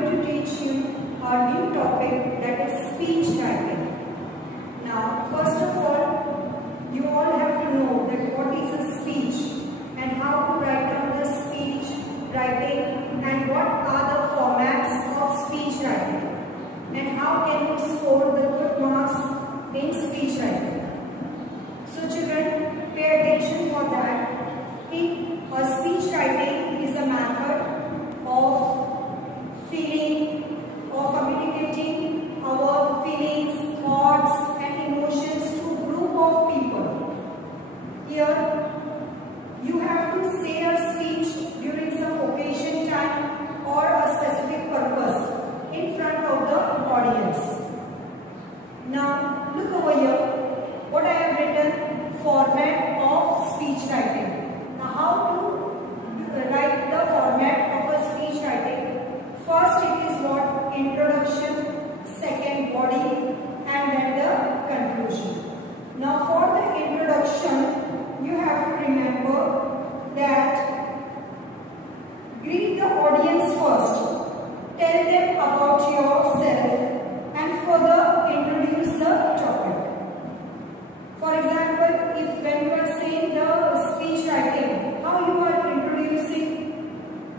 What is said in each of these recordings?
going to teach you our new topic, that is speech writing. Now, first of all, you all have to know that what is a speech and how to write down the speech writing and what are the formats of speech writing and how can you score the good marks in speech writing. So children, pay attention for that. A speech writing is a method of feeling, of communicating our feelings, thoughts and emotions to a group of people. Here, you have to say a speech during some occasion time or a specific purpose in front of the audience. Now, look over here. What I have written, format of speech writing. Now, how to write the format of a speech writing? First, it is what? Introduction, second body, and then the conclusion. Now, for the introduction, you have to remember that greet the audience first. Tell them about yourself and further introduce the topic. For example, if when you are saying the speech writing, how you are introducing,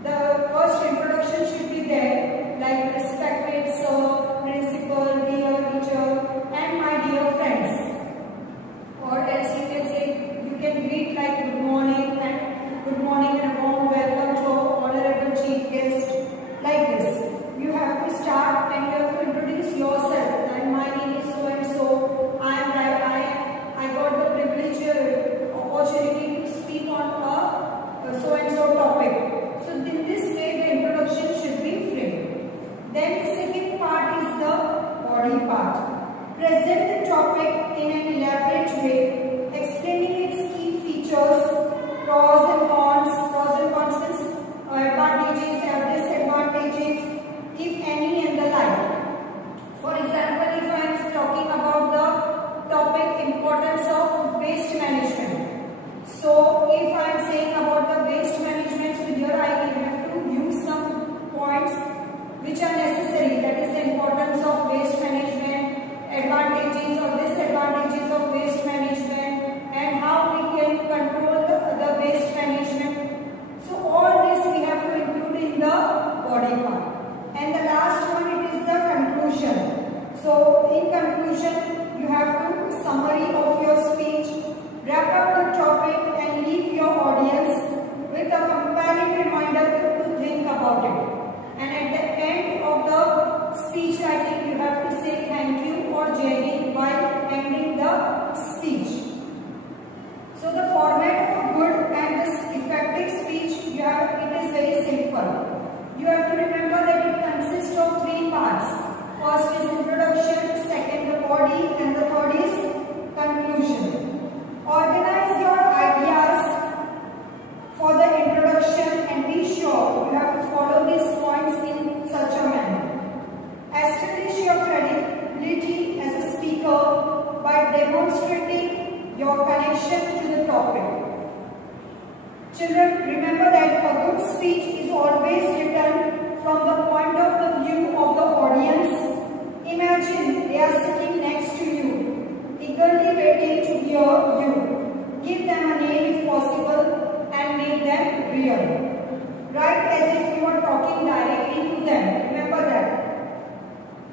the first introduction should be there, like respected sir, principal, dear teacher, and my dear friends. Or else you can say, you can greet like good morning and a warm welcome to our honorable chief guest, like this. You have to start and you have to introduce yourself. And my name is so and so. I got the privilege, opportunity to speak on a so and so topic. So in this way, the introduction should be framed. Then the second part is the body part. Present the topic in an elaborate way, explaining its key features, pros and cons means advantages and disadvantages, if any, and the like. For example, if I am talking about the topic importance of waste management. So, if I am saying about the waste management, so here I have to use some points which are necessary. That is the importance of waste management, advantages or disadvantages of waste management, and how we can control the waste management. So, all this we have to include in the body part. And the last one, it is the conclusion. So, in conclusion, you have to summary of your speech, wrap up the topic and leave your audience with a compelling reminder to think about it. And at the end of the speech writing, you have to say thank you or Jai Hind while ending the speech. So, the format of a good and effective speech, it is very simple. You have to remember that it consists of three parts. First is introduction, second the body, and the third is conclusion. Organize your ideas for the introduction and be sure you have to follow these points in such a manner. Establish your credibility as a speaker by demonstrating your connection to the topic. Children, remember that a good speech is always written from the point of view of the audience. Imagine they are sitting next to you, eagerly waiting to hear you. Give them a name if possible and make them real. Write as if you are talking directly to them. Remember that.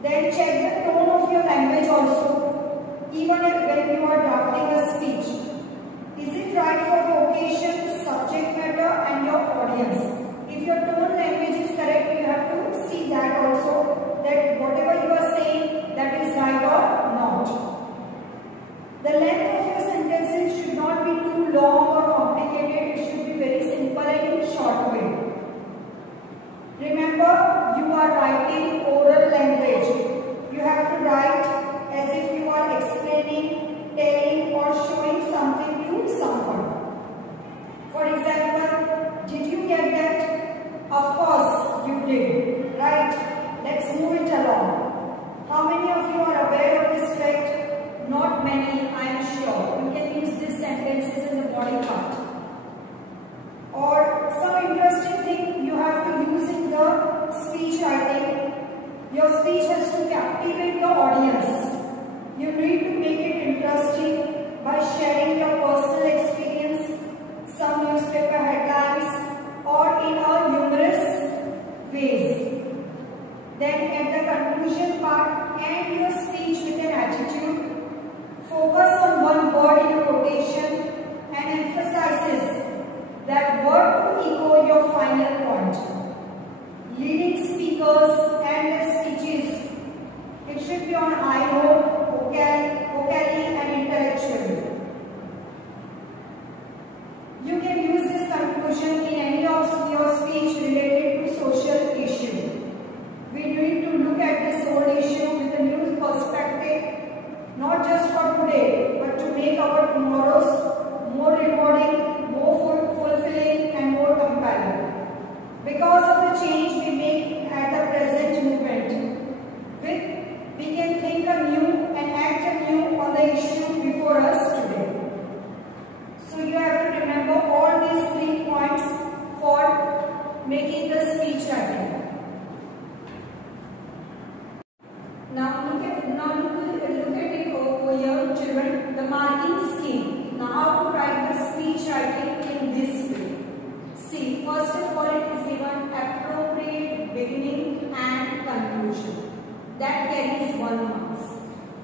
Then check the tone of your language also, even when you are drafting a speech. Is it right for the occasion, subject matter and your audience? If your tone language is correct, you have to see that also, that whatever you are saying, that is right or not. The length of your sentences should not be too long or complicated. It should be very simple and in short way. Remember, you are writing oral language. You have to write as if you are explaining, telling or showing something to someone. For example, did you get that? Of course you did, right? Let's move it along. How many of you are aware of this fact? Not many, I am sure. You can use these sentences in the body part. Or some interesting thing you have to use in the speech writing need to make it interesting by sharing your personal experience, some newspaper headlines, or in a humorous ways. Then at the conclusion part, end your speech with an attitude. Focus on one word in a quotation and emphasizes that word to echo your final point. Leading speakers and their speeches, it should be on high note, vocally and intellectually. You can use this conclusion in any of your speech related to social issue. We need to look at this whole issue with a new perspective, not just for today, but to make our tomorrows more rewarding, more fulfilling and more compelling. Because of the change we make at the present moment, we can think anew and act anew on the issue before us today. So you have to remember all these 3 points for making the speech writing. Now look at it over here, children, the marking scheme. Now how to write the speech writing in this way. See, first of all it is given appropriate beginning and conclusion. That carries 1 mark.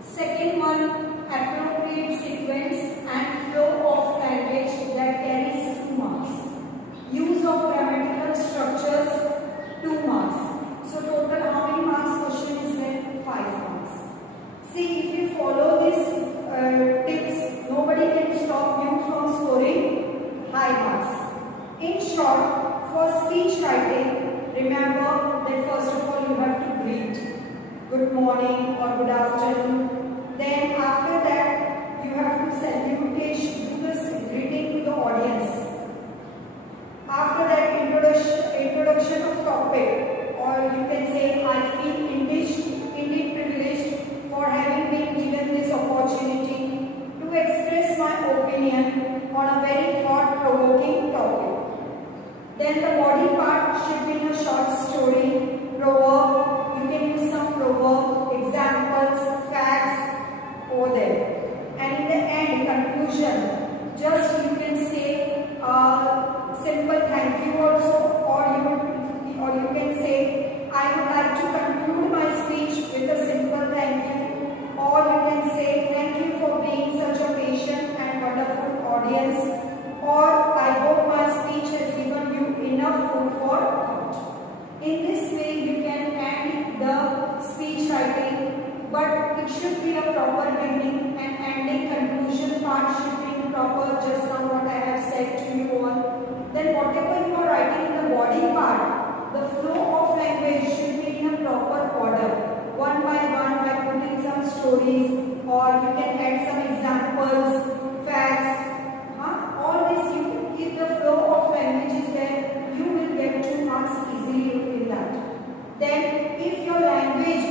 Second one, appropriate sequence and flow of language, that carries 2 marks. Use of grammatical structures, 2 marks. So total how many marks question is there? 5 marks. See, if you follow these tips, nobody can stop you from scoring high marks. In short, for speech writing, remember that first of all you have to greet. Good morning or good afternoon. Then after that, you have to salutation, do this greeting to the audience. After that, introduction of topic, or you can say, I feel indeed privileged for having been given this opportunity to express my opinion on a very thought-provoking topic. Then the body part should be in a short story, proverb. You can use some proverb, examples, facts over there. And in the end, conclusion, just you can say simple thank you also, or you can say, I would like to conclude my speech with a simple thank you, or you can say thank you for being such a patient and wonderful audience, or I hope my speech has given you enough food for thought. In this way you can end the speech writing, but it should be a proper beginning and ending. Conclusion part should be proper, just now what I have said to you all. Then whatever you are writing in the body part, the flow of language should be in a proper order, one by putting some stories, or you can add some examples, facts. All this, if the flow of language is there, you will get 2 marks easily in that. Then if your language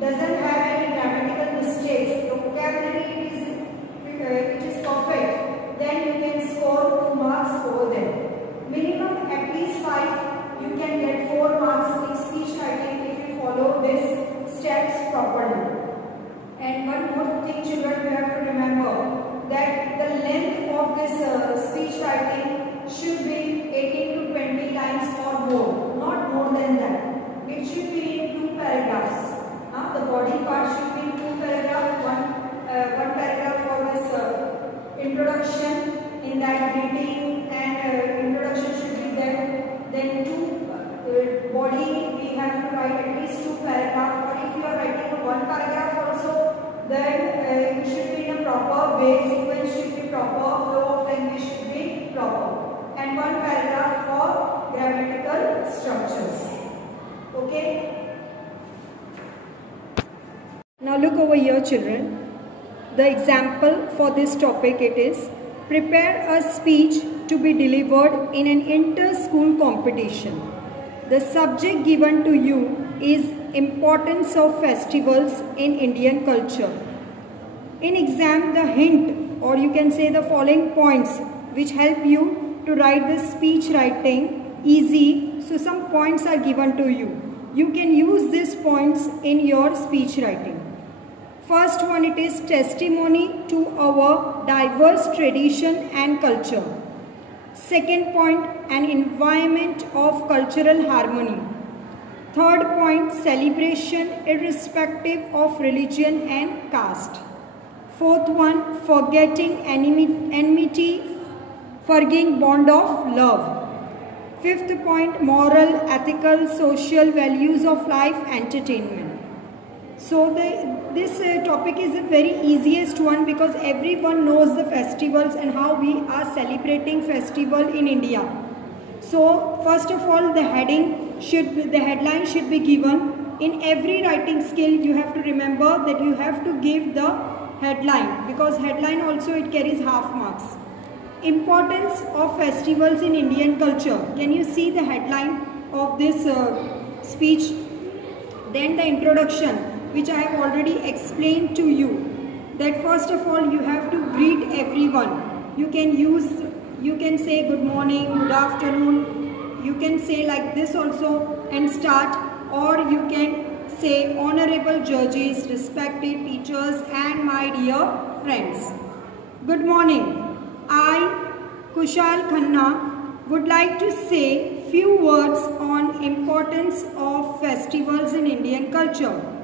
doesn't have any grammatical mistakes, the vocabulary it is perfect, then you can score 2 marks over there. Minimum at least 5, you can get 4 marks in speech writing if you follow these steps properly. And one more thing, children, you have to remember that the length of this speech writing should be 18 to 20 lines or more, not more than that. It should be in 2 paragraphs. The body part should be in 2 paragraphs, one paragraph for this introduction, in that greeting and introduction should be there. Then 2 body, we have to write at least 2 paragraphs, or if you are writing 1 paragraph also, then it should be in a proper way, sequence should be proper, flow of language should be proper, and 1 paragraph for grammatical structures. Okay? Now look over here, children. The example for this topic, it is, prepare a speech to be delivered in an inter-school competition. The subject given to you is importance of festivals in Indian culture. In exam, the hint, or you can say the following points which help you to write the speech writing easy. So some points are given to you. You can use these points in your speech writing. First one, it is testimony to our diverse tradition and culture. Second point, an environment of cultural harmony. Third point, celebration irrespective of religion and caste. Fourth one, forgetting enmity, forging bond of love. Fifth point, moral, ethical, social values of life, entertainment. So this topic is the very easiest one because everyone knows the festivals and how we are celebrating festival in India. So first of all, the headline should be given. In every writing skill, you have to remember that you have to give the headline, because headline also it carries half marks. Importance of festivals in Indian culture. Can you see the headline of this speech? Then the introduction, which I have already explained to you, that first of all you have to greet everyone. You can say good morning, good afternoon, you can say like this also and start, or you can say honorable judges, respected teachers and my dear friends. Good morning. I, Kushal Khanna, would like to say few words on importance of festivals in Indian culture.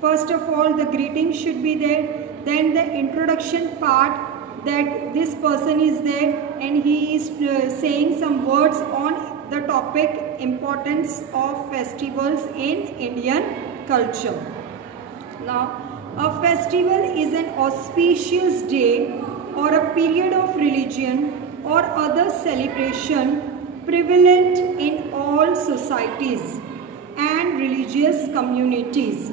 First of all, the greeting should be there, then the introduction part, that this person is there and he is saying some words on the topic importance of festivals in Indian culture. Now, a festival is an auspicious day or a period of religion or other celebration prevalent in all societies and religious communities.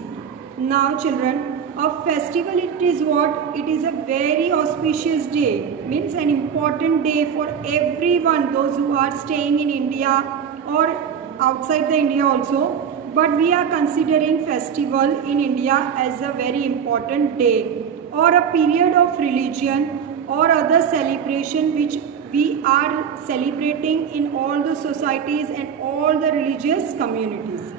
Now children, a festival, it is what? It is a very auspicious day, means an important day for everyone, those who are staying in India or outside the India also. But we are considering festival in India as a very important day or a period of religion or other celebration which we are celebrating in all the societies and all the religious communities.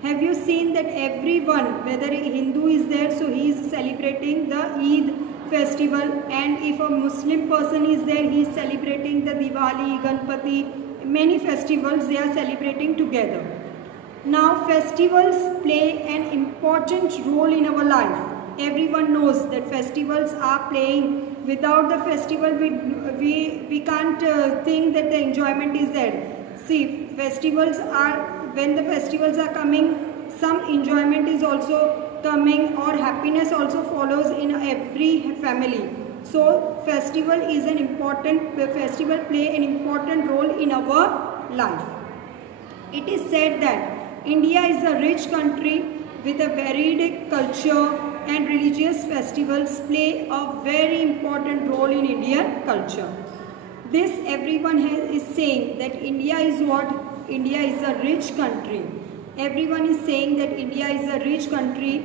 Have you seen that everyone, whether a Hindu is there, so he is celebrating the Eid festival, and if a Muslim person is there, he is celebrating the Diwali, Ganpati, many festivals they are celebrating together. Now festivals play an important role in our life. Everyone knows that festivals are playing. Without the festival, we can't think that the enjoyment is there. See, festivals are, when the festivals are coming, some enjoyment is also coming or happiness also follows in every family. So festival play an important role in our life. It is said that India is a rich country with a varied culture, and religious festivals play a very important role in Indian culture. This everyone is saying that India is what? India is a rich country. Everyone is saying that India is a rich country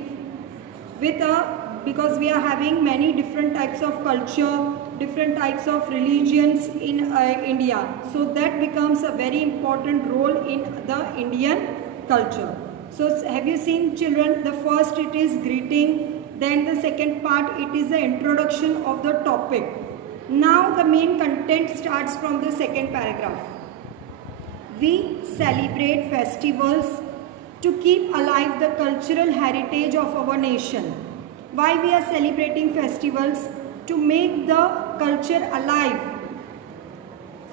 because we are having many different types of culture, different types of religions in India. So that becomes a very important role in the Indian culture. So have you seen children? The first it is greeting, then the second part it is the introduction of the topic. Now the main content starts from the second paragraph. We celebrate festivals to keep alive the cultural heritage of our nation. Why we are celebrating festivals? To make the culture alive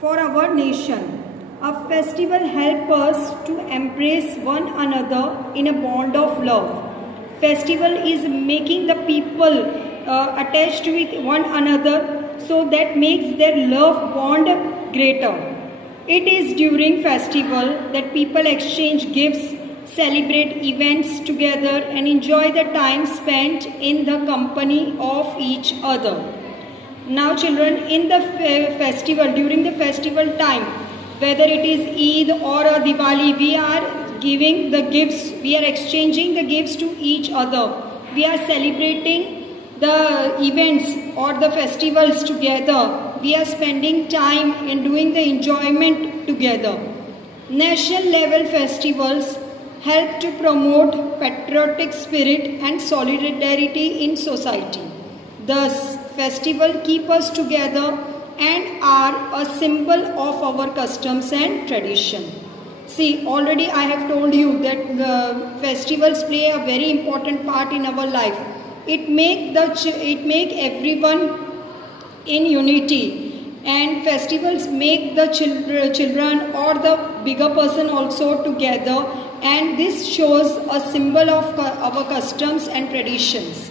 for our nation. A festival helps us to embrace one another in a bond of love. Festival is making the people attached with one another, so that makes their love bond greater. It is during festival that people exchange gifts, celebrate events together and enjoy the time spent in the company of each other. Now children, in the festival, during the festival time, whether it is Eid or a Diwali, we are giving the gifts, we are exchanging the gifts to each other. We are celebrating the events or the festivals together. We are spending time in doing the enjoyment together. National level festivals help to promote patriotic spirit and solidarity in society. Thus, festivals keep us together and are a symbol of our customs and tradition. See, already I have told you that festivals play a very important part in our life. It make everyone in unity, and festivals make the children or the bigger person also together, and this shows a symbol of our customs and traditions.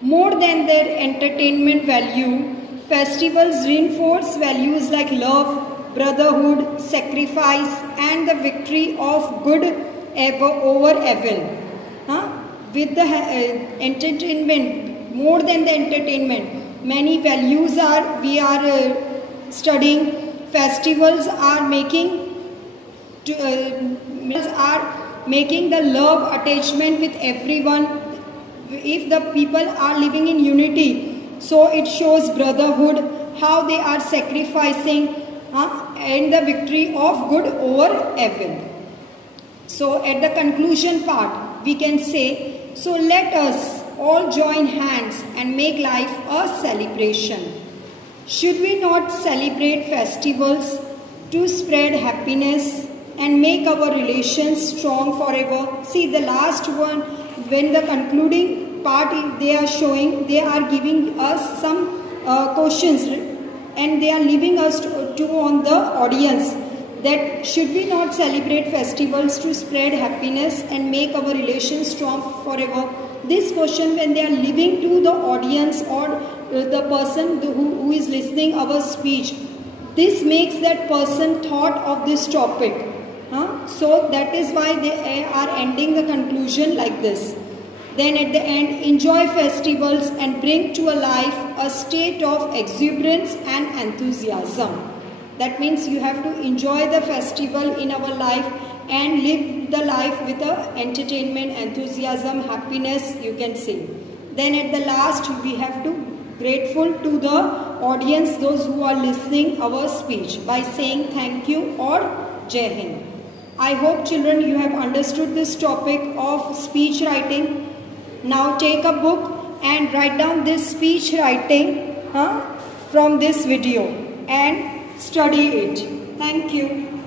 More than their entertainment value, festivals reinforce values like love, brotherhood, sacrifice, and the victory of good over evil. With the entertainment, more than the entertainment, many values we are studying. Festivals are making the love attachment with everyone. If the people are living in unity, so it shows brotherhood, how they are sacrificing, and the victory of good over evil. So at the conclusion part, we can say, so let us all join hands and make life a celebration. Should we not celebrate festivals to spread happiness and make our relations strong forever? See, the last one, when the concluding part they are showing, they are giving us some questions, and they are leaving us to on the audience, that should we not celebrate festivals to spread happiness and make our relations strong forever? This question, when they are leaving to the audience or the person who is listening our speech, this makes that person thought of this topic. So that is why they are ending the conclusion like this. Then at the end, enjoy festivals and bring to a life a state of exuberance and enthusiasm. That means you have to enjoy the festival in our life and live the life with entertainment, enthusiasm, happiness, you can say. Then at the last, we have to grateful to the audience, those who are listening our speech, by saying thank you or Jai Hind. I hope children you have understood this topic of speech writing. Now take a book and write down this speech writing from this video and study it. Thank you.